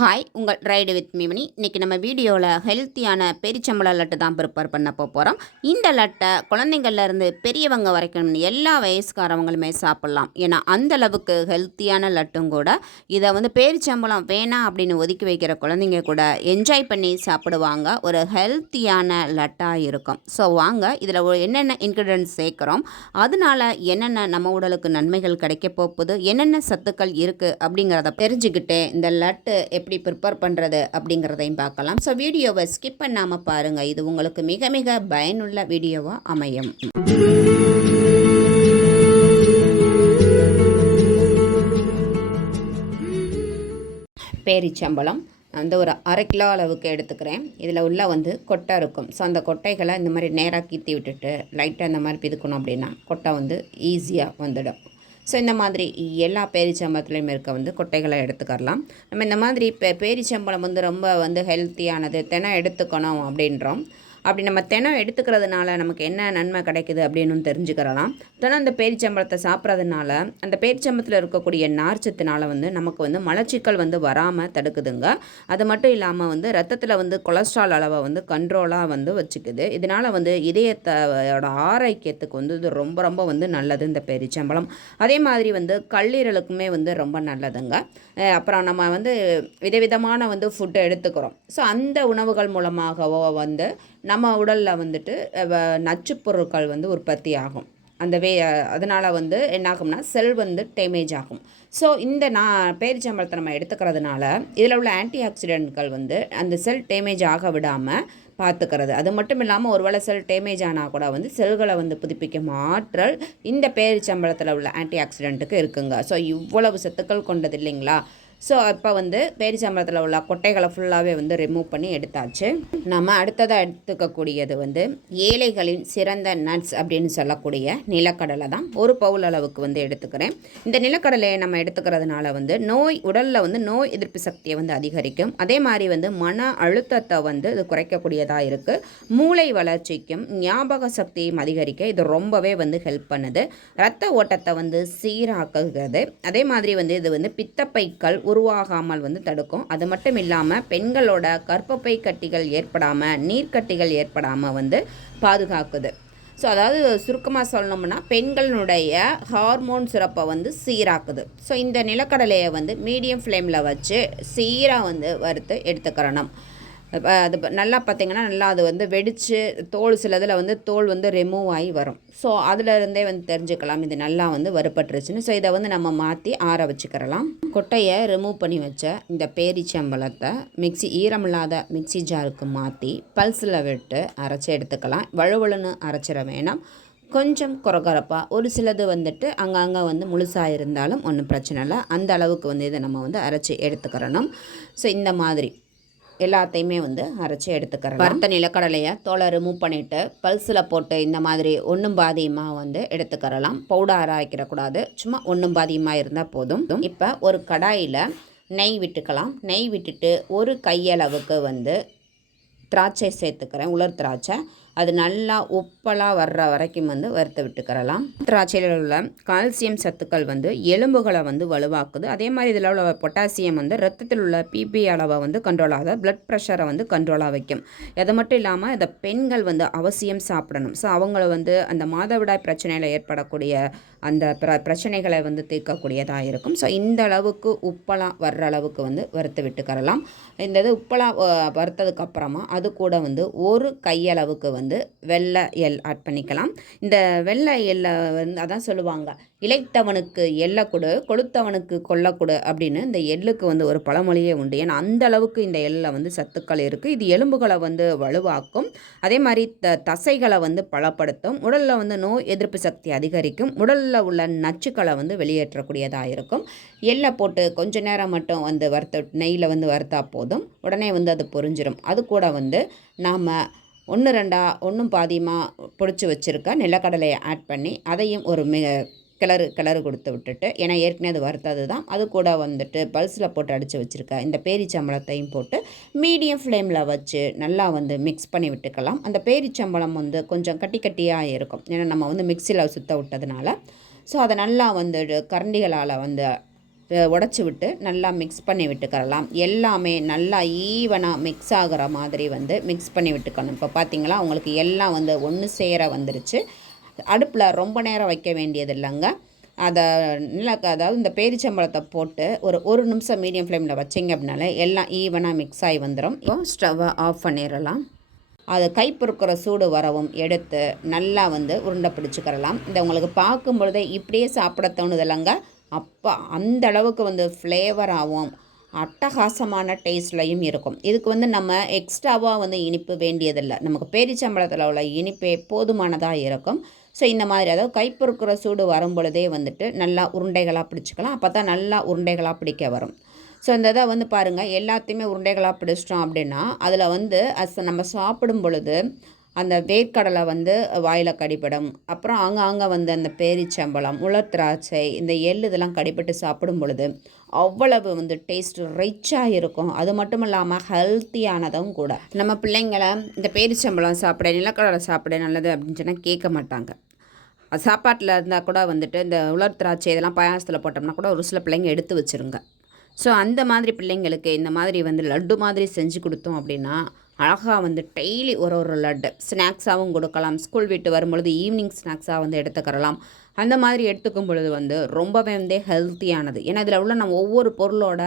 Hi, உங்கள் ride with மீமனி. இன்றைக்கி நம்ம வீடியோவில் ஹெல்த்தியான பேரிச்சம்பழ லட்டு தான் ப்ரிப்பேர் பண்ண போகிறோம். இந்த லட்டை குழந்தைங்கள்லேருந்து பெரியவங்க வரைக்கும் எல்லா வயசுக்காரவங்களுமே சாப்பிட்லாம். ஏன்னா அந்தளவுக்கு ஹெல்த்தியான லட்டும் கூட. இதை பேரிச்சம்பழம் வேணாம் அப்படின்னு ஒதுக்கி வைக்கிற குழந்தைங்க கூட என்ஜாய் பண்ணி சாப்பிடுவாங்க. ஒரு ஹெல்த்தியான லட்டாக இருக்கும். ஸோ வாங்க, இதில் என்னென்ன இன்க்ரீடியன்ட்ஸ் சேர்க்குறோம், அதனால் என்னென்ன நம்ம உடலுக்கு நன்மைகள் கிடைக்க போகுது, என்னென்ன சத்துக்கள் இருக்குது அப்படிங்கிறத தெரிஞ்சுக்கிட்டு இந்த லட்டு எப்படி ப்ரிப்பேர் பண்ணுறது அப்படிங்கிறதையும் பார்க்கலாம். ஸோ வீடியோவை ஸ்கிப் பண்ணாமல் பாருங்கள். இது உங்களுக்கு மிக மிக பயனுள்ள வீடியோவாக அமையும். பேரிச்சம்பழம் ஒரு 1/2 கிலோ அளவுக்கு எடுத்துக்கிறேன். இதில் உள்ள கொட்டை இருக்கும். ஸோ அந்த கொட்டைகளை இந்த மாதிரி நேராக கீற்றி விட்டுட்டு லைட்டாக இந்த மாதிரி பிதுக்கணும். அப்படின்னா கொட்டை ஈஸியாக வந்துடும். ஸோ இந்த மாதிரி எல்லா பேரிச்சம்பழத்துலேயும் இருக்க கொட்டைகளை எடுத்துக்கலாம். நம்ம இந்த மாதிரி பேரிச்சம்பழம் ரொம்ப ஹெல்த்தியானது, தினம் எடுத்துக்கணும் அப்படின்றோம். அப்படி நம்ம தினம் எடுத்துக்கிறதுனால நமக்கு என்ன நன்மை கிடைக்குது அப்படின்னு தெரிஞ்சுக்கிறலாம். தினம் அந்த பேரிச்சம்பழத்தை சாப்பிட்றதுனால அந்த பேரிச்சம்பழத்தில் இருக்கக்கூடிய நார்ச்சத்தினால நமக்கு மலச்சிக்கல் வராமல் தடுக்குதுங்க. அது மட்டும் இல்லாமல் ரத்தத்தில் கொலஸ்ட்ரால் அளவை கண்ட்ரோலாக வச்சுக்குது. இதனால் இதயத்தோட ஆரோக்கியத்துக்கு இது ரொம்ப ரொம்ப நல்லது இந்த பேரிச்சம்பழம். அதே மாதிரி கல்லீரலுக்குமே ரொம்ப நல்லதுங்க. அப்புறம் நம்ம விதவிதமான ஃபுட்டை எடுத்துக்கிறோம். ஸோ அந்த உணவுகள் மூலமாகவோ நம்ம உடலில் நச்சுப் பொருட்கள் உற்பத்தி ஆகும். அதனால் என்னாகும்னா செல் டேமேஜ் ஆகும். ஸோ இந்த பேரிச்சம்பழத்தை நம்ம எடுத்துக்கிறதுனால இதில் உள்ள ஆன்டி ஆக்சிடென்ட்கள் அந்த செல் டேமேஜ் ஆக விடாமல் பார்த்துக்கிறது. அது மட்டும் இல்லாமல் ஒருவேளை செல் டேமேஜ் ஆனால் கூட செல்களை புதுப்பிக்கும் ஆற்றல் இந்த பேரிச்சம்பழத்தில் உள்ள ஆன்டி ஆக்சிடென்ட்டுக்கு இருக்குங்க. ஸோ இவ்வளவு சத்துக்கள் கொண்டது இல்லைங்களா. ஸோ இப்போ பேரிச்சம்பழத்தில் உள்ள கொட்டைகளை ஃபுல்லாகவே ரிமூவ் பண்ணி எடுத்தாச்சு. நம்ம அடுத்ததாக எடுத்துக்கக்கூடியது ஏழைகளின் சிறந்த நட்ஸ் அப்படின்னு சொல்லக்கூடிய நிலக்கடலை தான். ஒரு பவுல் அளவுக்கு எடுத்துக்கிறேன். இந்த நிலக்கடலையை நம்ம எடுத்துக்கிறதுனால உடலில் நோய் எதிர்ப்பு சக்தியை அதிகரிக்கும். அதே மாதிரி மன அழுத்தத்தை இது குறைக்கக்கூடியதாக இருக்குது. மூளை வளர்ச்சிக்கும் ஞாபக சக்தியும் அதிகரிக்க இது ரொம்பவே ஹெல்ப் பண்ணுது. ரத்த ஓட்டத்தை சீராக்குகிறது. அதே மாதிரி இது பித்தப்பைகள் உருவாகாமல் தடுக்கும். அது மட்டும் இல்லாமல் பெண்களோட கர்ப்பப்பை கட்டிகள் ஏற்படாமல், நீர்க்கட்டிகள் ஏற்படாமல் பாதுகாக்குது. ஸோ அதாவது சுருக்கமாக சொல்லணும்னா பெண்களுடைய ஹார்மோன் சுரப்பை சீராக்குது. ஸோ இந்த நிலக்கடலையை மீடியம் ஃப்ளேமில் வச்சு சீராக வறுத்து எடுத்துக்கிறணும். அது நல்லா பார்த்திங்கன்னா நல்லா அது வெடித்து தோல் சிலதில் தோல் ரிமூவ் ஆகி வரும். ஸோ அதிலருந்தே தெரிஞ்சுக்கலாம் இது நல்லா வறுப்பட்டுருச்சுன்னு. ஸோ இதை நம்ம மாற்றி ஆற வச்சுக்கிறலாம். கொட்டையை ரிமூவ் பண்ணி வச்ச இந்த பேரிச்சம்பழத்தை ஈரமில்லாத மிக்சி ஜாருக்கு மாற்றி பல்ஸில் விட்டு அரைச்சி எடுத்துக்கலாம். வழுவழுன்னு அரைச்சிட வேணாம். கொஞ்சம் குறகுறப்பாக ஒரு சிலது அங்கங்கே முழுசாக இருந்தாலும் ஒன்றும் பிரச்சனை இல்லை. அந்த அளவுக்கு இதை நம்ம அரைச்சி எடுத்துக்கிறணும். ஸோ இந்த மாதிரி எல்லாத்தையுமே அரைச்சி எடுத்துக்கிறேன். வறுத்த நிலக்கடலையை தோலை ரிமூவ் பண்ணிவிட்டு பல்ஸில் போட்டு இந்த மாதிரி ஒன்றும் பாதியமாக எடுத்துக்கிறலாம். பவுடர் அரைக்கிறக்கூடாது, சும்மா ஒன்றும் பாதியமாக இருந்தால் போதும். இப்போ ஒரு கடாயில் நெய் விட்டுக்கலாம். நெய் விட்டுட்டு ஒரு கையளவுக்கு திராட்சை சேர்த்துக்கிறேன், உலர் திராட்சை. அது நல்லா உப்பலாக வர்ற வரைக்கும் வறுத்து விட்டுக்கிறலாம். திராட்சையில் உள்ள கால்சியம் சத்துக்கள் எலும்புகளை வலுவாக்குது. அதே மாதிரி இதில் உள்ள பொட்டாசியம் ரத்தத்தில் உள்ள பிபி அளவை கண்ட்ரோல் ஆகுது. பிளட் ப்ரெஷரை கண்ட்ரோலாக வைக்கும். அது மட்டும் இல்லாமல் இதை பெண்கள் அவசியம் சாப்பிடணும். ஸோ அவங்கள அந்த மாதவிடாய் பிரச்சனையில் ஏற்படக்கூடிய அந்த பிரச்சனைகளை தீர்க்கக்கூடியதாக இருக்கும். ஸோ இந்த அளவுக்கு உப்பலாக வர்ற அளவுக்கு வறுத்து விட்டுக்கிறலாம். இந்த இது உப்பலாக வறுத்ததுக்கப்புறமா அது கூட ஒரு கையளவுக்கு வெள்ளை எள் ஆட் பண்ணிக்கலாம். இந்த வெள்ளை எள்ளை அதான் சொல்லுவாங்க, இளைத்தவனுக்கு எள்ளை கொடு, கொளுத்தவனுக்கு கொல்லக்கூடு அப்படின்னு இந்த எள்ளுக்கு ஒரு பழமொழியே உண்டு. ஏன்னா அந்த அளவுக்கு இந்த எள்ளில் சத்துக்கள் இருக்குது. இது எலும்புகளை வலுவாக்கும். அதே மாதிரி தசைகளை பலப்படுத்தும். உடலில் நோய் எதிர்ப்பு சக்தி அதிகரிக்கும். உடலில் உள்ள நச்சுக்களை வெளியேற்றக்கூடியதாக இருக்கும். எள்ளை போட்டு கொஞ்ச நேரம் மட்டும் வறுத்த நெய்யில் வறுத்தா போதும். உடனே அது பொரிஞ்சிடும். அது கூட நாம் 1-2 ஒன்றும் பாதியமாக பொடிச்சு வச்சுருக்க நிலக்கடலையை ஆட் பண்ணி அதையும் ஒரு கிளறு கொடுத்து விட்டுட்டு, ஏன்னா ஏற்கனவே அது வறுத்தது தான், அது கூட பல்ஸில் போட்டு அடித்து வச்சுருக்க இந்த பேரிச்சம்பழத்தையும் போட்டு மீடியம் ஃப்ளேமில் வச்சு நல்லா மிக்ஸ் பண்ணி விட்டுக்கலாம். அந்த பேரிச்சம்பழம் கொஞ்சம் கட்டி கட்டியாக இருக்கும், ஏன்னா நம்ம மிக்சியில் சுற்ற விட்டதுனால. ஸோ அதை நல்லா கரண்டிகளால் உடச்சி விட்டு நல்லா மிக்ஸ் பண்ணி விட்டுக்கிறலாம். எல்லாமே நல்லா ஈவனாக மிக்ஸ் ஆகிற மாதிரி வந்து மிக்ஸ் பண்ணி விட்டுக்கணும். இப்போ பார்த்திங்களா உங்களுக்கு எல்லாம் வந்து ஒன்று சேர வந்துருச்சு. அடுப்பில் ரொம்ப நேரம் வைக்க வேண்டியது இல்லைங்க. அதை நல்லா அதாவது இந்த பேரிச்சம்பழத்தை போட்டு ஒரு நிமிஷம் மீடியம் ஃப்ளேமில் வச்சிங்க அப்படின்னாலே எல்லாம் ஈவனாக மிக்ஸ் ஆகி வந்துடும். இப்போ ஸ்டவ்வை ஆஃப் பண்ணிடலாம். அதை கைப்பொறுக்கிற சூடு வரவும் எடுத்து நல்லா வந்து உருண்டை பிடிச்சிக்கிறலாம். இந்த உங்களுக்கு பார்க்கும் பொழுதே இப்படியே சாப்பிட தோணுது இல்லைங்க. அப்போ அந்த அளவுக்கு வந்து ஃப்ளேவராகவும் அட்டகாசமான டேஸ்ட்லையும் இருக்கும். இதுக்கு வந்து நம்ம எக்ஸ்ட்ராவாக வந்து இனிப்பு வேண்டியதில்லை. நமக்கு பேரிச்சம்பழத்தில் உள்ள இனிப்பே போதுமானதாக இருக்கும். ஸோ இந்த மாதிரி அதாவது கைப்பொறுக்கிற சூடு வரும் பொழுதே வந்துட்டு நல்லா உருண்டைகளாக பிடிச்சிக்கலாம். அப்போ தான் நல்லா உருண்டைகளாக பிடிக்க வரும். ஸோ இந்த இதை வந்து பாருங்கள், எல்லாத்தையுமே உருண்டைகளாக பிடிச்சிட்டோம் அப்படின்னா அதில் வந்து நம்ம சாப்பிடும் பொழுது அந்த வேர்க்கடலை வந்து வாயில் கடிப்படும். அப்புறம் அங்கே வந்து அந்த பேரிச்சம்பழம், உலர் திராட்சை, இந்த எள் இதெல்லாம் கடிப்பட்டு சாப்பிடும் பொழுது அவ்வளவு வந்து டேஸ்ட் ரிச்சாக இருக்கும். அது மட்டும் இல்லாமல் ஹெல்த்தியானதும் கூட. நம்ம பிள்ளைங்களை இந்த பேரிச்சம்பழம் சாப்பிட, நிலக்கடலை சாப்பிட நல்லது அப்படின்னு சொன்னால் கேட்க மாட்டாங்க. சாப்பாட்டில் இருந்தால் கூட வந்துட்டு இந்த உலர் திராட்சை இதெல்லாம் பாயாசத்தில் போட்டோம்னா கூட ஒரு சில பிள்ளைங்க எடுத்து வச்சுருங்க. ஸோ அந்த மாதிரி பிள்ளைங்களுக்கு இந்த மாதிரி வந்து லட்டு மாதிரி செஞ்சு கொடுத்தோம் அப்படின்னா அழகாக வந்து டெய்லி ஒரு லட்டு ஸ்நாக்ஸாகவும் கொடுக்கலாம். ஸ்கூல் விட்டு வரும்பொழுது ஈவினிங் ஸ்நாக்ஸாக வந்து எடுத்துக்கிறலாம். அந்த மாதிரி எடுத்துக்கும் பொழுது வந்து ரொம்பவே வந்து ஹெல்த்தியானது. ஏன்னா இதில் உள்ள நம்ம ஒவ்வொரு பொருளோட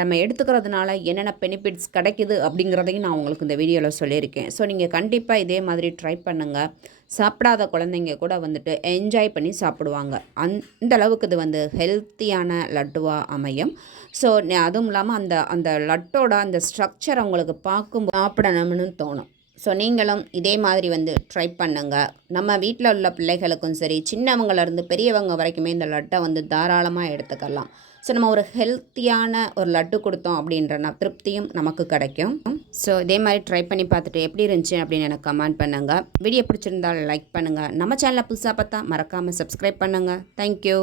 நம்ம எடுத்துக்கிறதுனால என்னென்ன பெனிஃபிட்ஸ் கிடைக்குது அப்படிங்கிறதையும் நான் உங்களுக்கு இந்த வீடியோவில் சொல்லியிருக்கேன். ஸோ நீங்கள் கண்டிப்பாக இதே மாதிரி ட்ரை பண்ணுங்கள். சாப்பிடாத குழந்தைங்க கூட வந்துட்டு என்ஜாய் பண்ணி சாப்பிடுவாங்க. அந்த அளவுக்கு இது வந்து ஹெல்த்தியான லட்டுவாக அமையும். ஸோ அதுவும் இல்லாமல் அந்த லட்டோட அந்த ஸ்ட்ரக்சர் அவங்களுக்கு பார்க்கும் சாப்பிடணும்னு தோணும். ஸோ நீங்களும் இதே மாதிரி வந்து ட்ரை பண்ணுங்கள். நம்ம வீட்டில் உள்ள பிள்ளைகளுக்கும் சரி, சின்னவங்கலேருந்து பெரியவங்க வரைக்குமே இந்த லட்டை வந்து தாராளமாக எடுத்துக்கலாம். ஸோ நம்ம ஒரு ஹெல்த்தியான ஒரு லட்டு கொடுத்தோம் அப்படின்ற திருப்தியும் நமக்கு கிடைக்கும். ஸோ இதே மாதிரி ட்ரை பண்ணி பார்த்துட்டு எப்படி இருந்துச்சு அப்படின்னு எனக்கு கமெண்ட் பண்ணுங்கள். வீடியோ பிடிச்சிருந்தால் லைக் பண்ணுங்கள். நம்ம சேனலை புதுசாக பார்த்தா மறக்காமல் சப்ஸ்கிரைப் பண்ணுங்கள். தேங்க்யூ.